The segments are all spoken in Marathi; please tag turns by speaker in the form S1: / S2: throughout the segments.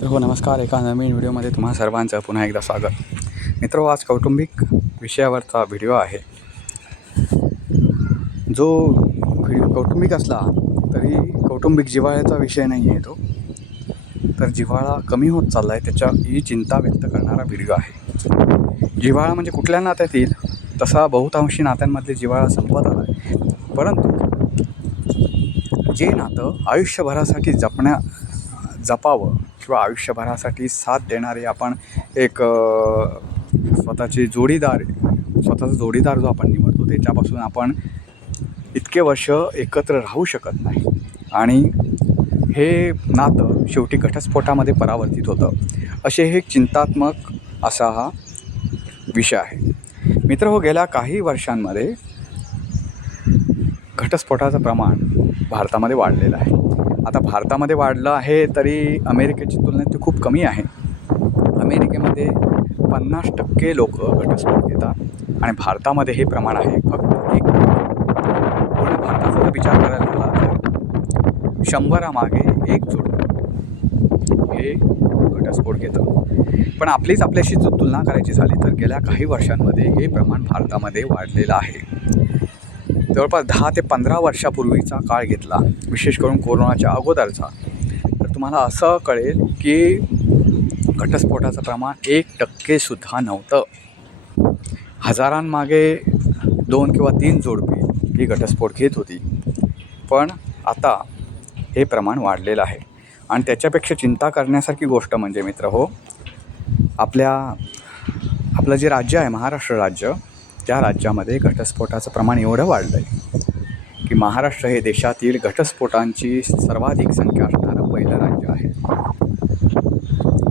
S1: तर हो नमस्कार. एका नवीन व्हिडिओमध्ये तुम्हा सर्वांचं पुन्हा एकदा स्वागत. मित्र आज कौटुंबिक विषयावरचा व्हिडिओ आहे. जो व्हिडिओ कौटुंबिक असला तरी कौटुंबिक जिव्हाळ्याचा विषय नाही आहे तो. तर जिव्हाळा कमी होत चालला आहे त्याच्या ही चिंता व्यक्त करणारा व्हिडिओ आहे. जिव्हाळा म्हणजे कुठल्या नात्यात येईल तसा बहुतांशी नात्यांमधले जिव्हाळा संपत आला आहे परंतु जे नातं आयुष्यभरासाठी जपण्या जपावं किंवा आयुष्यभरासाठी साथ देणारे आपण एक स्वतःची जोडीदार स्वतःचा जोडीदार जो आपण निवडतो त्याच्यापासून आपण इतके वर्ष एकत्र राहू शकत नाही. आणि हे नातं शेवटी घटस्फोटामध्ये परावर्तित होतं. असे हे चिंतात्मक असा हा विषय आहे. मित्र हो गेल्या काही वर्षांमध्ये घटस्फोटाचं प्रमाण भारतामध्ये वाढलेलं आहे. आता भारतामध्ये वाढलं आहे तरी अमेरिकेची तुलनेत ते खूप कमी आहे. अमेरिकेमध्ये पन्नास टक्के लोक घटस्फोट घेतात आणि भारतामध्ये हे प्रमाण आहे फक्त एक. पूर्ण भारताचा जर विचार करायला झाला तर शंभरामागे एक जोड हे घटस्फोट घेतं. पण आपलीच आपल्याशी जर तुलना करायची झाली तर गेल्या काही वर्षांमध्ये हे प्रमाण भारतामध्ये वाढलेलं आहे. जवळपास दहा ते पंधरा वर्षापूर्वीचा काळ घेतला विशेष करून कोरोनाच्या अगोदरचा. तर तुम्हाला असं कळेल की घटस्फोटाचं प्रमाण एक टक्केसुद्धा नव्हतं. हजारांमागे दोन किंवा तीन जोडपी ही घटस्फोट घेत होती. पण आता हे प्रमाण वाढलेलं आहे. आणि त्याच्यापेक्षा चिंता करण्यासारखी गोष्ट म्हणजे मित्र हो आपल्या आपलं जे राज्य आहे महाराष्ट्र राज्य त्या राज्यामध्ये घटस्फोटाचं प्रमाण एवढं वाढलं आहे की महाराष्ट्र हे देशातील घटस्फोटांची सर्वाधिक संख्या असणारं पहिलं राज्य आहे.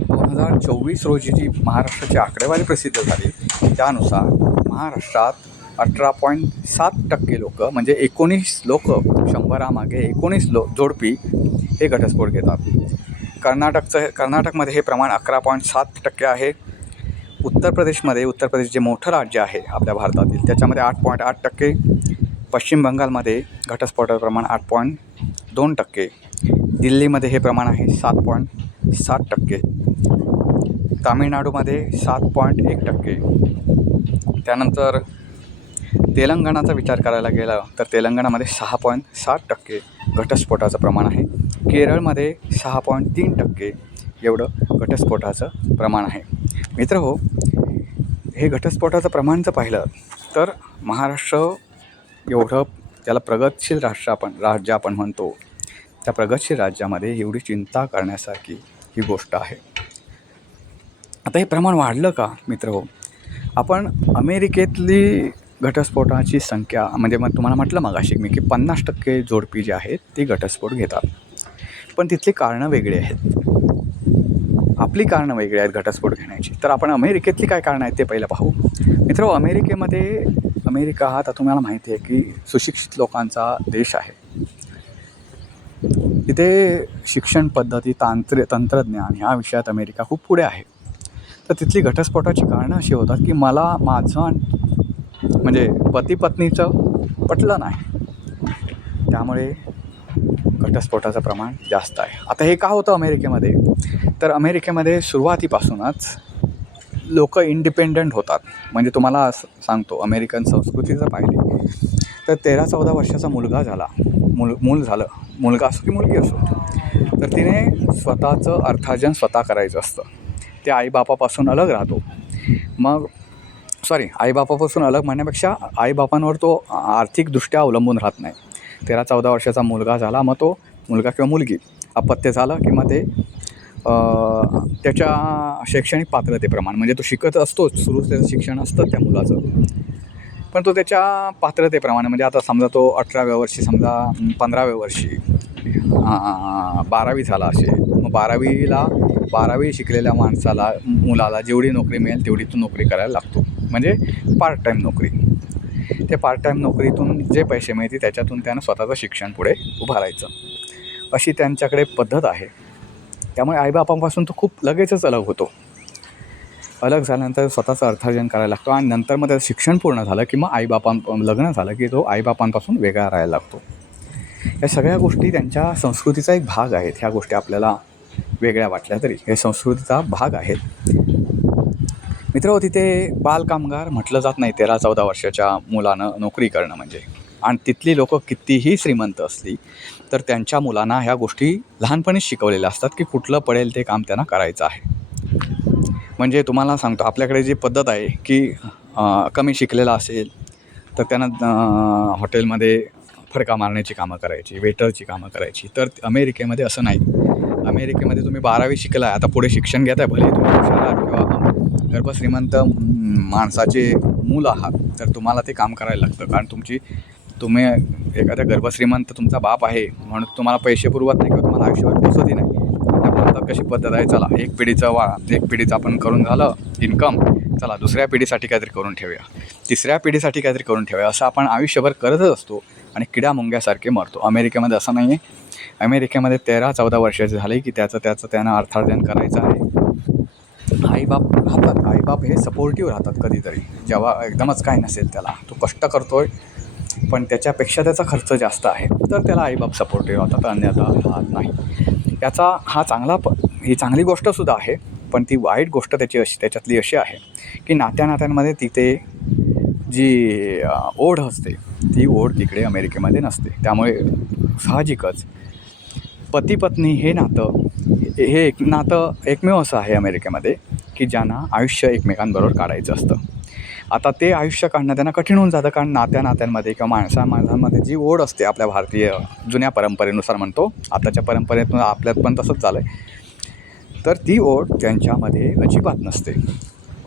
S1: दोन हजार चोवीस रोजी जी महाराष्ट्राची आकडेवारी प्रसिद्ध झाली त्यानुसार महाराष्ट्रात अठरा पॉईंट सात टक्के लोक म्हणजे एकोणीस लोक शंभरामागे एकोणीस लो जोडपी हे घटस्फोट घेतात. कर्नाटकचं कर्नाटकमध्ये हे प्रमाण अकरा पॉईंट सात टक्के आहे. उत्तर प्रदेशमध्ये उत्तर प्रदेश जे मोठं राज्य आहे आपल्या भारतातील त्याच्यामध्ये आठ पॉईंट आठ टक्के पश्चिम बंगालमध्ये घटस्फोटाचं प्रमाण आठ पॉईंट दोन टक्के दिल्लीमध्ये हे प्रमाण आहे सात पॉईंट सात टक्के तामिळनाडूमध्ये सात पॉईंट एक टक्के. त्यानंतर तेलंगणाचा विचार करायला गेला तर तेलंगणामध्ये सहा पॉईंट सात टक्के घटस्फोटाचं प्रमाण आहे. केरळमध्ये सहा पॉईंट तीन टक्के एवढं घटस्फोटाचं प्रमाण आहे. मित्र हो हे घटस्फोटाचं प्रमाण जर पाहिलं तर महाराष्ट्र एवढं त्याला प्रगतशील राष्ट्र आपण राज्य आपण म्हणतो त्या प्रगतशील राज्यामध्ये एवढी चिंता करण्यासारखी ही गोष्ट आहे. आता हे प्रमाण वाढलं का मित्र हो? आपण अमेरिकेतली घटस्फोटाची संख्या म्हणजे मग तुम्हाला म्हटलं मगाशी मी की पन्नास टक्के जोडपी जी आहेत ती घटस्फोट घेतात. पण तिथली कारणं वेगळी आहेत. आपली कारणं वेगळी आहेत घटस्फोट घेण्याची. तर आपण अमेरिकेतली काय कारणं आहेत ते पहिलं पाहू. मित्र अमेरिकेमध्ये अमेरिका हा आता तुम्हाला माहिती आहे की सुशिक्षित लोकांचा देश आहे. तिथे शिक्षण पद्धती तांत्र तंत्रज्ञान ह्या विषयात अमेरिका खूप पुढे आहे. तर तिथली घटस्फोटाची कारणं अशी होतात की मला माझं म्हणजे पती पत्नीचं पटलं नाही. त्यामुळे घटस्फोटाचं प्रमाण जास्त आहे. आता हे का होतं अमेरिकेमध्ये? तर अमेरिकेमध्ये सुरुवातीपासूनच लोक इंडिपेंडंट होतात. म्हणजे तुम्हाला असं सांगतो अमेरिकन संस्कृती जर पाहिली तर तेरा चौदा वर्षाचा मुलगा झाला. मूल मूल झालं. मुलगा असो की मुलगी असो. तर तिने स्वतःचं अर्थार्जन स्वतः करायचं असतं. ते आईबापापासून अलग राहतो. मग सॉरी आईबापापासून अलग म्हणण्यापेक्षा आईबापांवर तो आर्थिकदृष्ट्या अवलंबून राहत नाही. तेरा चौदा वर्षाचा मुलगा झाला. मग तो मुलगा किंवा मुलगी अपत्य झालं की मग ते त्याच्या शैक्षणिक पात्रतेप्रमाणे म्हणजे तो शिकत असतोच. सुरूच त्याचं शिक्षण असतं त्या मुलाचं. पण तो त्याच्या पात्रतेप्रमाणे म्हणजे आता समजा तो अठराव्या वर्षी समजा पंधराव्या वर्षी बारावी झाला असे मग बारावीला बारावी शिकलेल्या माणसाला मुलाला जेवढी नोकरी मिळेल तेवढी तो नोकरी करायला लागतो. म्हणजे पार्ट टाईम नोकरी. ते पार्ट टाईम नोकरीतून जे पैसे मिळतील त्याच्यातून त्यानं स्वतःचं शिक्षण पुढे उभारायचं. अशी त्यांच्याकडे पद्धत आहे. त्यामुळे आईबापांपासून तो खूप लगेचच अलग होतो. अलग झाल्यानंतर स्वतःचं अर्थार्जन करायला लागतो आणि नंतर मग त्याचं शिक्षण पूर्ण झालं की मग आईबापां लग्न झालं की तो आईबापांपासून वेगळा राहायला लागतो. या सगळ्या गोष्टी त्यांच्या संस्कृतीचा एक भाग आहेत. ह्या गोष्टी आपल्याला वेगळ्या वाटल्या तरी हे संस्कृतीचा भाग आहेत. मित्र तिथे बालकामगार म्हटलं जात नाही तेरा चौदा वर्षाच्या मुलानं नोकरी करणं म्हणजे. आणि तिथली लोकं कितीही श्रीमंत असली तर त्यांच्या मुलांना ह्या गोष्टी लहानपणीच शिकवलेल्या असतात की कुठलं पडेल ते काम त्यांना करायचं आहे. म्हणजे तुम्हाला सांगतो आपल्याकडे जी पद्धत आहे की कमी शिकलेला असेल तर त्यांना हॉटेलमध्ये फडका मारण्याची कामं करायची वेटरची कामं करायची. तर अमेरिकेमध्ये असं नाही. अमेरिकेमध्ये तुम्ही बारावी शिकलाय आता पुढे शिक्षण घेत आहे भले तुम्ही हुशार किंवा गर्भश्रीमंत माणसाचे मूल आहात तर तुम्हाला ते काम करायला लागतं. कारण तुमची तुम्ही एखाद्या गर्भश्रीमंत तुमचा बाप आहे म्हणून तुम्हाला पैसे पुरवत नाही किंवा तुम्हाला आयुष्यावर पोचतही नाही. कशी पद्धत आहे? चला एक पिढीचं वा एक पिढीचं आपण करून झालं इन्कम चला दुसऱ्या पिढीसाठी काहीतरी करून ठेवूया. तिसऱ्या पिढीसाठी काहीतरी करून ठेवूया. असं आपण आयुष्यभर करतच असतो आणि किड्या मुंग्यासारखे मरतो. अमेरिकेमध्ये असं नाही आहे अमेरिकेमध्ये तेरा चौदा वर्षाचे झाले की त्याचं त्याचं त्यांना अर्थार्जन करायचं आहे. आईबाप राहतात आईबाप हे सपोर्टिव्ह राहतात कधीतरी. जेव्हा एकदमच काय नसेल त्याला. तो कष्ट करतो आहे पण त्याच्यापेक्षा त्याचा खर्च जास्त आहे. तर त्याला आईबाप सपोर्टिव्ह राहतात अन्यथा राहत नाही. याचा हा चांगला प ही चांगली गोष्टसुद्धा आहे पण ती वाईट गोष्ट त्याची अशी त्याच्यातली अशी आहे की नात्या नात्यांमध्ये तिथे जी ओढ असते ती ओढ तिकडे अमेरिकेमध्ये नसते. त्यामुळे साहजिकच पती पत्नी हे नातं हे एक नातं एकमेव असं आहे अमेरिकेमध्ये. की ज्यांना आयुष्य एकमेकांबरोबर काढायचं असतं. आता ते आयुष्य काढणं त्यांना कठीण होऊन जातं कारण नात्या नात्यांमध्ये किंवा माणसा माणसांमध्ये जी ओढ असते आपल्या भारतीय जुन्या परंपरेनुसार म्हणतो आताच्या परंपरेतून आपल्यात पण तसंच झालं आहे तर ती ओढ त्यांच्यामध्ये अजिबात नसते.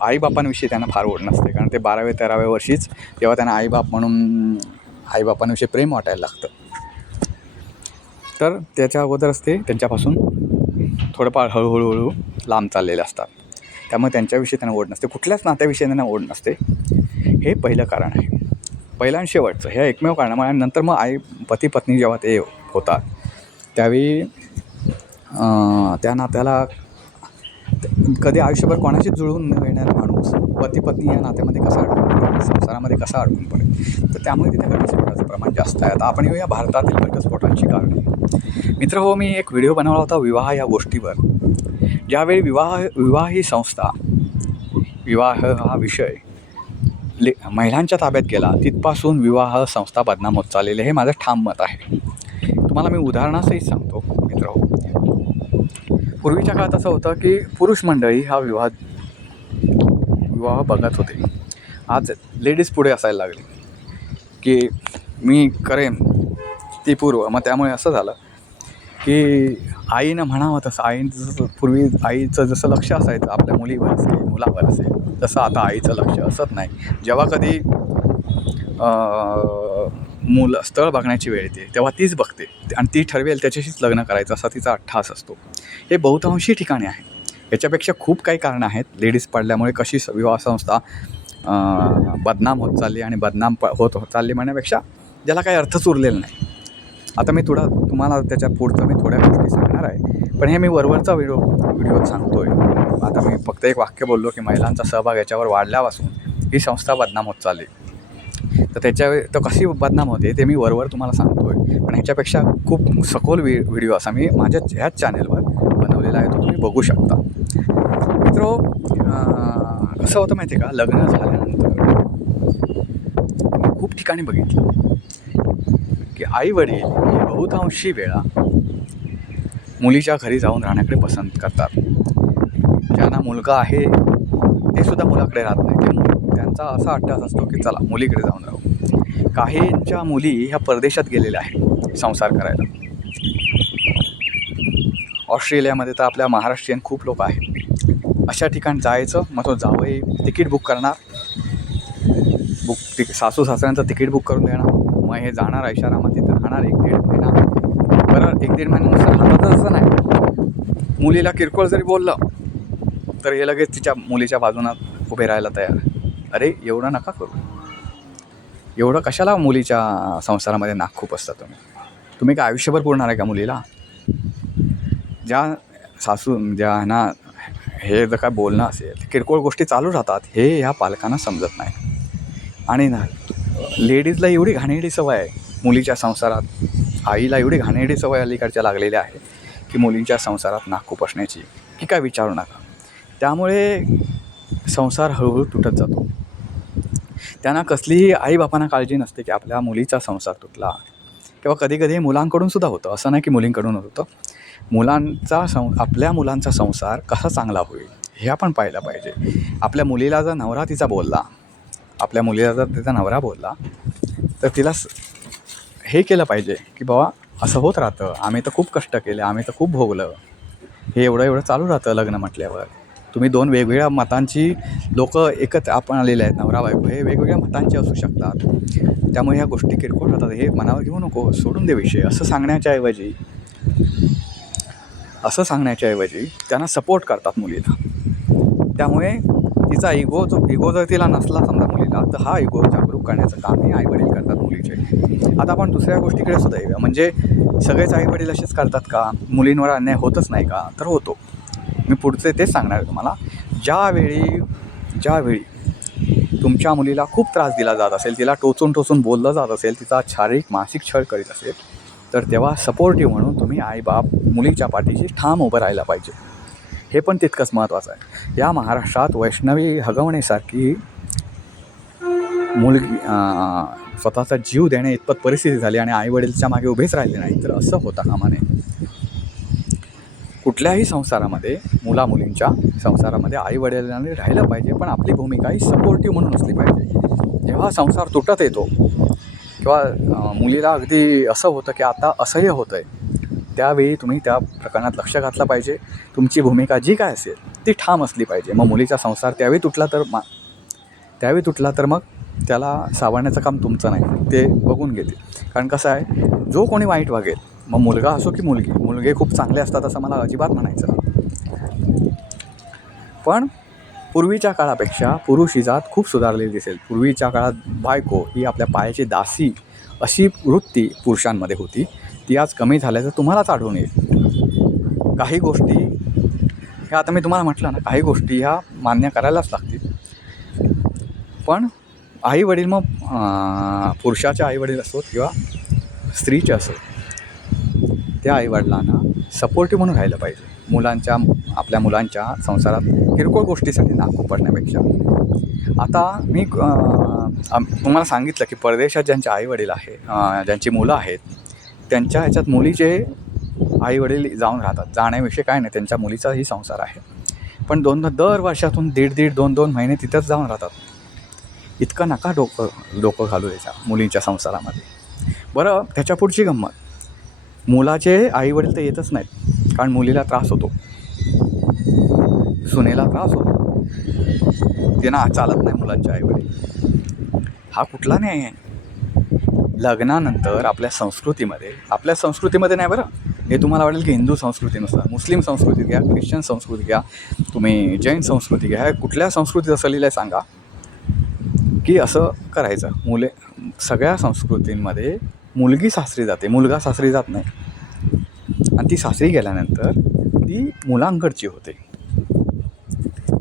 S1: आईबापांविषयी त्यांना फार ओढ नसते कारण ते बाराव्या तेराव्या वर्षीच तेव्हा त्यांना आईबाप म्हणून आईबापांविषयी प्रेम वाटायला लागतं. तर त्याच्या अगोदरच ते त्यांच्यापासून थोडंफार हळूहळूहळू लांब चाललेले असतात. त्यामुळे त्यांच्याविषयी त्यांना ओढ नसते. कुठल्याच नात्याविषयी त्यांना ओढ नसते. हे पहिलं कारण आहे. पहिलं आणि शेवटचं हे एकमेव कारण आणि नंतर मग आई पती पत्नी जेव्हा ते होतात त्यावेळी त्या नात्याला कधी आयुष्यभर कोणाशीच जुळून न येणारा माणूस पती पत्नी या नात्यामध्ये कसा अडकून पडेल? संसारामध्ये कसा अडकून पडेल? तर त्यामुळे तिथे घटस्फोटाचं प्रमाण जास्त आहे. आता आपण येऊया भारतातील घटस्फोटांची कारणे. मित्र हो मी एक व्हिडिओ बनवला होता विवाह या गोष्टीवर. ज्यावेळी विवाह विवाह ही संस्था विवाह हा विषय ले महिलांच्या ताब्यात गेला. तिथपासून विवाह संस्था बदनाम होत चाललेले हे माझं ठाम मत आहे. तुम्हाला मी उदाहरणासही सांगतो मित्र. पूर्वीच्या काळात असं होतं की पुरुष मंडळी हा विवाह विवाह बघत होते. आज लेडीज पुढे असायला लागली. की मी करेन ती पूर्व. मग त्यामुळे असं झालं की आईनं म्हणावं तसं. आईचं जसं पूर्वी आईचं जसं लक्ष असायचं आपल्या मुलीवर असेल मुलावर असेल तसं आता आईचं लक्ष असत नाही. जेव्हा कधी मूल स्थळ बघण्याची वेळ येते तेव्हा तीच बघते. आणि ती ठरवेल त्याच्याशीच लग्न करायचं असा तिचा अठ्ठास असतो. हे बहुतांशी ठिकाणी आहे. याच्यापेक्षा खूप काही कारणं आहेत. लेडीज पडल्यामुळे कशी स- विवाह संस्था बदनाम होत चालली आणि बदनाम प होत होत चालली म्हणण्यापेक्षा ज्याला काही अर्थच उरलेला नाही. आता मी थोडा तुम्हाला त्याच्या पुढचं मी थोड्या गोष्टी सांगणार आहे. पण हे मी वरवरचा व्हिडिओ व्हिडिओ सांगतो आहे आता मी फक्त एक वाक्य बोललो की महिलांचा सहभाग याच्यावर वाढल्यापासून ही संस्था बदनाम होत चालली. तर त्याच्या तर कशी बदनाम होते ते मी वरवर तुम्हाला सांगतो आहे पण ह्याच्यापेक्षा खूप सखोल व्हि व्हिडिओ असा मी माझ्या ह्याच चॅनेलवर बनवलेला आहे तो तुम्ही बघू शकता. मित्रो कसं होतं माहिती आहे का? लग्न झाल्यानंतर मी खूप ठिकाणी बघितलं. की आई वडील हे बहुतांशी वेळा मुलीच्या घरी जाऊन राहण्याकडे पसंत करतात. ज्यांना मुलगा आहे ते सुद्धा मुलाकडे राहत नाही. ते त्यांचा असा अट्टास असतो की चला मुलीकडे जाऊन राहू. काहींच्या मुली ह्या परदेशात गेलेल्या आहेत संसार करायला. ऑस्ट्रेलियामध्ये तर आपल्या महाराष्ट्रीयन खूप लोक आहेत. अशा ठिकाणी जायचं मग तो जावई तिकीट बुक करणार. बुक तिक सासू सासऱ्यांचं तिकीट बुक करून देणार. मग हे जाणार ऐशारामात तिथं राहणार एक दीड महिना. बरं एक दीड महिन्यानुसार हातातच असं नाही. मुलीला किरकोळ जरी बोललं तर हे लगेच तिच्या मुलीच्या बाजूनं उभे राहायला तयार अरे एवढं नका करू. एवढं कशाला मुलीच्या संसारामध्ये नाक खूप असता तुम्ही? तुम्ही काय आयुष्यभर पुरणार आहे का मुलीला? ज्या सासू ज्या ह्यांना हे जर काय बोलणं असेल किरकोळ गोष्टी चालू राहतात हे ह्या पालकांना समजत नाही. आणि ना लेडीजला एवढी घाणेरडी सवय आहे मुलीच्या संसारात. आईला एवढी घाणेरडी सवय अलीकडच्या लागलेल्या आहे की मुलींच्या संसारात नाक खुपसण्याची की काय विचारू नका. त्यामुळे संसार हळूहळू तुटत जातो. त्यांना कसलीही आईबापांना काळजी नसते की आपल्या मुलीचा संसार तुटला. किंवा कधीकधी मुलांकडूनसुद्धा मुलांकडून सुद्धा होतं. असं नाही की मुलींकडून होतं मुलांचा सं आपल्या मुलांचा संसार कसा चांगला होईल हे आपण पाहिलं पाहिजे. आपल्या मुलीला जर नवरा तिचा बोलला आपल्या मुलीला जर तिचा नवरा बोलला तर तिला स- हे केलं पाहिजे की बाबा असं होत राहतं. आम्ही तर खूप कष्ट केले आम्ही तर खूप भोगलं. हे एवढं एवढं चालू राहतं लग्न म्हटल्यावर. तुम्ही दोन वेगवेगळ्या मतांची लोक एकच आपण आलेले आहेत नवरा बायको हे वेगवेगळ्या मतांचे असू शकतात. त्यामुळे ह्या गोष्टी किरकोळ राहतात. हे मनावर घेऊ नको सोडून दे विषय. असं सांगण्याच्या ऐवजी असं सांगण्याच्या ऐवजी त्यांना सपोर्ट करतात मुलीला. त्यामुळे तिचा इगो जो इगो जर तिला नसला समजा मुलीला तर हा एक जागरूक करण्याचं काम हे आईवडील करतात मुलीचे. आता आपण दुसऱ्या गोष्टीकडे सुद्धा येऊया. म्हणजे सगळेच आईवडील असेच करतात का? मुलींवर अन्याय होतच नाही का? तर होतो. मी पुढचे तेच सांगणार तुम्हाला. ज्यावेळी ज्यावेळी तुमच्या मुलीला खूप त्रास दिला जात असेल तिला टोचून टोचून बोललं जात असेल तिचा शारीरिक मानसिक छळ करीत असेल तर तेव्हा सपोर्टिव्ह म्हणून तुम्ही आईबाप मुलीच्या पाठीशी ठाम उभं राहायला पाहिजे. हे पण तितकंच महत्त्वाचं आहे. या महाराष्ट्रात वैष्णवी हगवण्यासारखी मुलगी स्वतःचा जीव देण्या इतपत परिस्थिती झाली आणि आईवडीलच्या मागे उभेच राहिले नाही तर असं होता कामा नये कुठल्याही संसारामध्ये मुलामुलींच्या संसारामध्ये आईवडिलांनी राहिलं पाहिजे पण आपली भूमिका ही सपोर्टिव्ह म्हणून असली पाहिजे. जेव्हा संसार तुटत येतो किंवा मुलीला अगदी असं होतं की आता असह्य होतं आहे त्यावेळी तुम्ही त्या प्रकरणात लक्ष घातलं पाहिजे. तुमची भूमिका जी काय असेल ती ठाम असली पाहिजे. मग मुलीचा संसार त्यावेळी तुटला तर मा त्यावेळी तुटला तर मग त्याला सावरण्याचं काम तुमचं नाही ते बघून घेतील. कारण कसं आहे जो कोणी वाईट वागेल मग मुलगा असो की मुलगी मुलगे खूप चांगले असतात असं मला अजिबात म्हणायचं पण पूर्वीच्या काळापेक्षा पुरुष ही जात खूप सुधारलेली दिसेल. पूर्वीच्या काळात बायको ही आपल्या पायाची दासी अशी वृत्ती पुरुषांमध्ये होती. ती आज कमी झाल्याचं तुम्हालाच आढळून येईल. काही गोष्टी ह्या आता मी तुम्हाला म्हटलं ना काही गोष्टी ह्या मान्य करायलाच लागतील. पण आई वडील मग पुरुषाच्या पुरुषाचे आई वडील असोत किंवा स्त्रीचे असोत त्या आईवडिलांना सपोर्टिव्ह म्हणून राहिलं पाहिजे. मुलांच्या आपल्या मुलांच्या संसारात किरकोळ गोष्टीसाठी नाकू पडण्यापेक्षा. आता मी तुम्हाला सांगितलं की परदेशात ज्यांचे आईवडील आहे ज्यांची मुलं आहेत त्यांच्या ह्याच्यात मुलीचे आईवडील जाऊन राहतात जाण्याविषयी काय नाही त्यांच्या मुलीचाही संसार आहे. पण दोन दर वर्षातून दीड दीड दोन दोन महिने तिथंच जाऊन राहतात. इतकं नका डोकं डोकं घालू त्याच्या मुलींच्या संसारामध्ये. बरं त्याच्या पुढची गंमत. मुलाचे आईवडील तर येतच नाहीत कारण मुलीला त्रास होतो. सुनेला त्रास होतो. त्यांना चालत नाही मुलांचे आईवडील. हा कुठला न्याय आहे? लग्नानंतर आपल्या संस्कृतीमध्ये आपल्या संस्कृतीमध्ये नाही बरं? हे तुम्हाला वाटेल की हिंदू संस्कृतीनुसार मुस्लिम संस्कृती घ्या ख्रिश्चन संस्कृती घ्या तुम्ही जैन संस्कृती घ्या ह्या कुठल्या संस्कृतीत असं लिहिलं आहे सांगा. की असं करायचं. मुले सगळ्या संस्कृतींमध्ये मुलगी सासरी जाते. मुलगा सासरी जात नाही. आणि ती सासरी गेल्यानंतर ती मुलांकडची होते.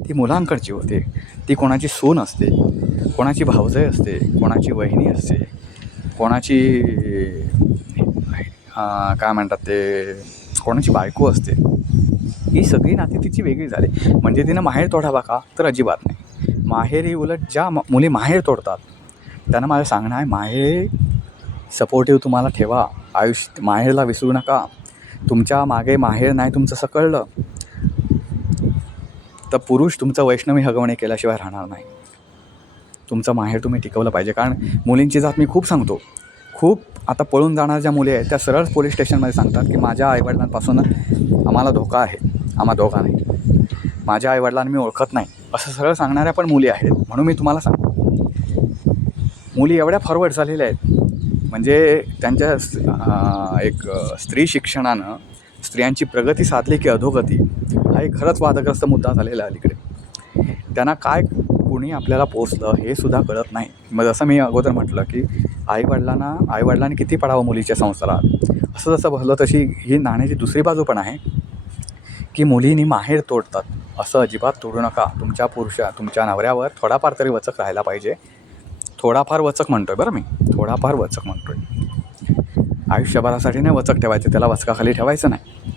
S1: ती मुलांकडची होते. ती कोणाची सून असते कोणाची भावजय असते कोणाची वहिनी असते कोणाची काय म्हणतात ते कोणाची बायको असते. ही सगळी नाती तिची वेगळी झाली. म्हणजे तिनं माहेर तोडावा का? तर अजिबात नाही. माहेर ही उलट ज्या म- मुली माहेर तोडतात त्यांना माझं सांगणं आहे माहेर सपोर्टिव्ह तुम्हाला ठेवा. आयुष्य माहेरला विसरू नका. तुमच्या मागे माहेर नाही तुमचं असं कळलं तर पुरुष तुमचं वैष्णवी हगवणे केल्याशिवाय राहणार नाही. तुमचं माहेर तुम्ही टिकवलं पाहिजे. कारण मुलींची जात मी खूप सांगतो. खूप आता पळून जाणाऱ्या ज्या मुली आहेत त्या सरळ पोलीस स्टेशनमध्ये सांगतात की माझ्या आईवडिलांपासून आम्हाला धोका आहे. आम्हा धोका नाही माझ्या आईवडिलांना मी ओळखत नाही. असं सरळ सांगणाऱ्या पण मुली आहेत. म्हणून मी तुम्हाला सांगतो. मुली एवढ्या फॉरवर्ड झालेल्या आहेत. म्हणजे त्यांच्या एक स्त्री शिक्षणानं स्त्रियांची प्रगती साधली की अधोगती हा एक खरंच वादग्रस्त मुद्दा झालेला आहे अलीकडे त्यांना काय कुणी आपल्याला पोचलं हे सुद्धा कळत नाही. मग जसं मी अगोदर म्हटलं की आईवडिलांना आईवडिलांनी किती पडावं मुलीच्या संसारात? असं जसं भरलं तशी ही नाण्याची दुसरी बाजू पण आहे की मुलींनी माहेर तोडतात. असं अजिबात तोडू नका. तुमच्या पुरुषा तुमच्या नवऱ्यावर थोडाफार तरी वचक राहायला पाहिजे. थोडाफार वचक म्हणतोय बरं मी. थोडाफार वचक म्हणतोय. आयुष्यभरासाठी नाही वचक ठेवायचं त्याला वचकाखाली ठेवायचं नाही.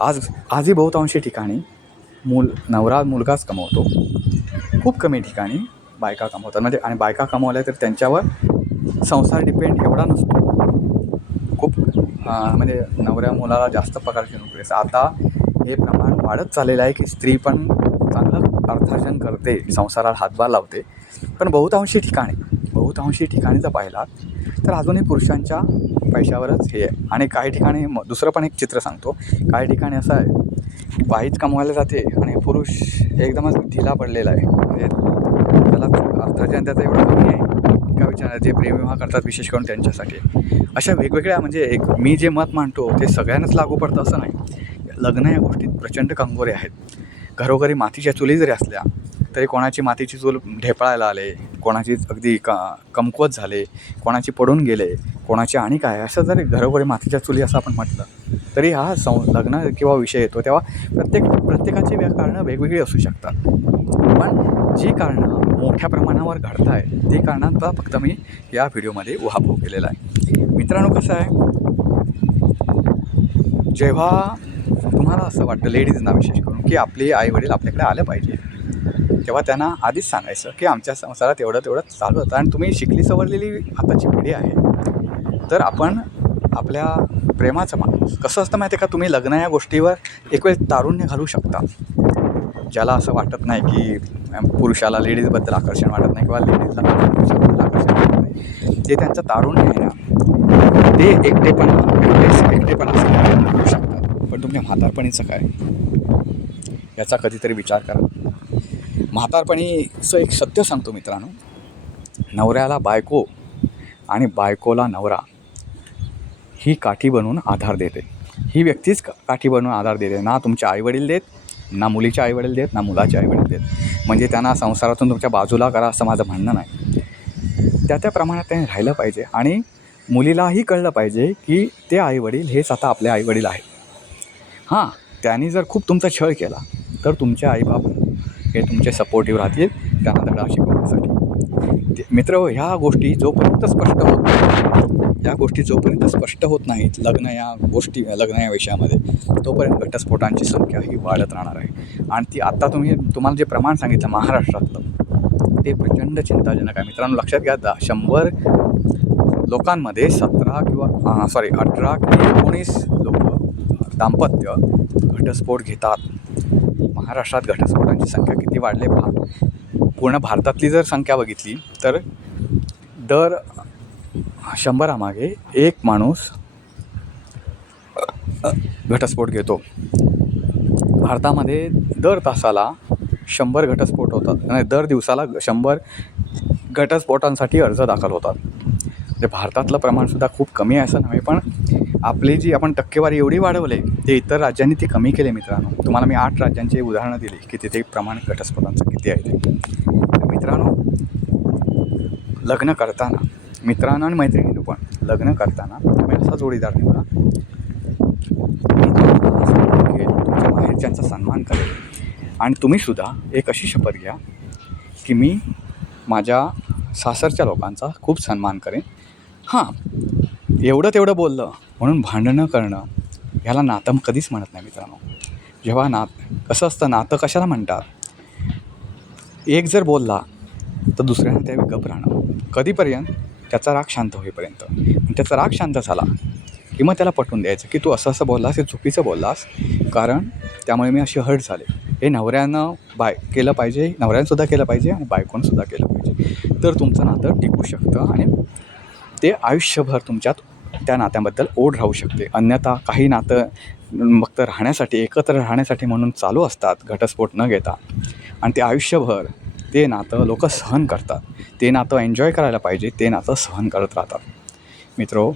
S1: आज आजही बहुतांशी ठिकाणी मूल नवरा मुलगाच कमवतो. खूप कमी ठिकाणी बायका कमवतात. म्हणजे आणि बायका कमवल्या तर त्यांच्यावर संसार डिपेंड एवढा नसतो. खूप म्हणजे नवऱ्या मुलाला जास्त प्रकारची नोकरी आता हे प्रमाण वाढत चाललेलं आहे की स्त्री पण चांगलं अर्थार्जन करते संसाराला हातभार लावते. पण बहुतांशी ठिकाणी बहुतांशी ठिकाणी जर पाहिलात तर अजूनही पुरुषांच्या पैशावरच हे आहे. आणि काही ठिकाणी म दुसरं पण एक चित्र सांगतो. काही ठिकाणी असं आहे बाईच कमवायला जाते आणि पुरुष एकदमच ढिला पडलेला आहे. म्हणजे त्याला अर्थार्जन त्याचं एवढं कमी आहे का विचार जे प्रेमविवाह करतात विशेष करून त्यांच्यासाठी. अशा वेगवेगळ्या म्हणजे एक मी जे मत मांडतो ते सगळ्यांनाच लागू पडतं असं नाही. लग्न या गोष्टीत प्रचंड कंगोरे आहेत. घरोघरी मातीच्या चुली जरी असल्या तरी कोणाची मातीची चूल ढेपळायला आले कोणाची अगदी क कमकुवत झाले कोणाची पडून गेले कोणाची आणि काय असं जरी घरोघरी मातीच्या चुली असं आपण म्हटलं तरी हा सं लग्न किंवा विषय येतो. तेव्हा प्रत्येक प्रत्येकाची व्या कारणं वेगवेगळी असू शकतात. पण जी कारणं मोठ्या प्रमाणावर घडत आहेत ती कारणांचा फक्त मी या व्हिडिओमध्ये उहापोह केलेला आहे. मित्रांनो कसं आहे? जेव्हा तुम्हाला असं वाटतं लेडीजना विशेष करून की आपले आईवडील आपल्याकडे आलं पाहिजे? तेव्हा त्यांना आधीच सांगायचं की आमच्या संसारात एवढं तेवढं चालू होतं. आणि तुम्ही शिकली सवरलेली आताची पिढी आहे. तर आपण आपल्या प्रेमाचं माणूस कसं असतं माहिती आहे का? तुम्ही लग्न या गोष्टीवर एक वेळ तारुण्य घालू शकता. ज्याला असं वाटत नाही की पुरुषाला लेडीजबद्दल आकर्षण वाटत नाही किंवा लेडीजला पुरुषाबद्दल आकर्षण वाटत नाही. जे त्यांचं तारुण्य आहे ना ते एकटेपणा एकटे एकटेपणा असं करू शकतात पण तुमच्या म्हातारपणीचं काय? याचा कधीतरी विचार करा. म्हातारपणीचं एक सत्य सांगतो मित्रांनो. नवऱ्याला बायको आणि बायकोला नवरा ही काठी बनवून आधार देते. ही व्यक्तीच काठी बनवून आधार देते. ना तुमचे आईवडील देत ना मुलीचे आईवडील देत ना मुलाचे आईवडील देत. म्हणजे त्यांना संसारातून तुमच्या बाजूला करा असं माझं म्हणणं नाही. त्या त्या प्रमाणात त्यांनी राहिलं पाहिजे आणि मुलीलाही कळलं पाहिजे की ते आईवडील हेच आता आपले आईवडील आहेत. हां. त्यांनी जर खूप तुमचा छळ केला तर तुमचे आईबाप हे तुमचे सपोर्टिव्ह राहतील त्यांना धडा शिकवण्यासाठी ते- मित्र ह्या गोष्टी जोपर्यंत स्पष्ट होत नाहीत या गोष्टी जोपर्यंत स्पष्ट होत नाहीत लग्न या गोष्टी लग्न या विषयामध्ये तोपर्यंत घटस्फोटांची संख्या ही वाढत राहणार आहे. आणि ती आत्ता तुम्ही तुम्हाला जे प्रमाण सांगितलं महाराष्ट्रातलं ते प्रचंड चिंताजनक आहे. मित्रांनो लक्षात घ्या दा शंभर लोकांमध्ये सतरा किंवा सॉरी अठरा किंवा एकोणीस लोक दाम्पत्य घटस्फोट घेतात. महाराष्ट्रात घटस्फोटांची संख्या किती वाढले भा पूर्ण भारतातली जर संख्या बघितली तर दर शंभरामागे एक माणूस घटस्फोट घेतो. भारतामध्ये दर तासाला शंभर घटस्फोट होतात. आणि दर दिवसाला शंभर घटस्फोटांसाठी अर्ज दाखल होतात. म्हणजे भारतातलं प्रमाणसुद्धा खूप कमी आहे असं नव्हे पण आपली जी आपण टक्केवारी एवढी वाढवले ते इतर राज्यांनी ते कमी केले मित्रांनो. तुम्हाला मी आठ राज्यांची उदाहरणं दिली की तिथे प्रमाण घटस्फोटांचं किती आहे ते. मित्रांनो लग्न करताना मित्रांनो आणि मैत्रिणींनो पण लग्न करताना तुम्ही असा जोडीदार निवडा. मी सन्मान तुमच्या सन्मान करेल आणि तुम्हीसुद्धा एक अशी शपथ घ्या की मी माझ्या सासरच्या लोकांचा खूप सन्मान करेन. हां एवढं तेवढं बोललं म्हणून भांडणं करणं ह्याला नातं कधीच म्हणत नाही मित्रांनो. जेव्हा नात कसं असतं नातं कशाला म्हणतात? एक जर बोलला तर दुसऱ्यानं त्या गप राहणं. कधीपर्यंत? त्याचा राग शांत होईपर्यंत. त्याचा राग शांत झाला की मग त्याला पटवून द्यायचं की तू असं असं बोललास हे चुकीचं बोललास. कारण त्यामुळे मी अशी हर्ट झाले. हे नवऱ्यानं बाय केलं पाहिजे नवऱ्यानंसुद्धा केलं पाहिजे आणि बायकोनंसुद्धा केलं पाहिजे. तर तुमचं नातं टिकू शकतं आणि ते आयुष्यभर तुमच्यात त्या नात्याबद्दल ओढ राहू शकते. अन्यथा काही नातं फक्त राहण्यासाठी एकत्र राहण्यासाठी म्हणून चालू असतात घटस्फोट न घेता. आणि ते आयुष्यभर ते नातं लोक सहन करतात. ते नातं एन्जॉय करायला पाहिजे ते नातं सहन करत राहतात. मित्रो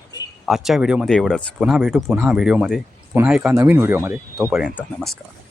S1: आजच्या व्हिडिओमध्ये एवढंच. पुन्हा भेटू पुन्हा व्हिडिओमध्ये पुन्हा एका नवीन व्हिडिओमध्ये तोपर्यंत नमस्कार.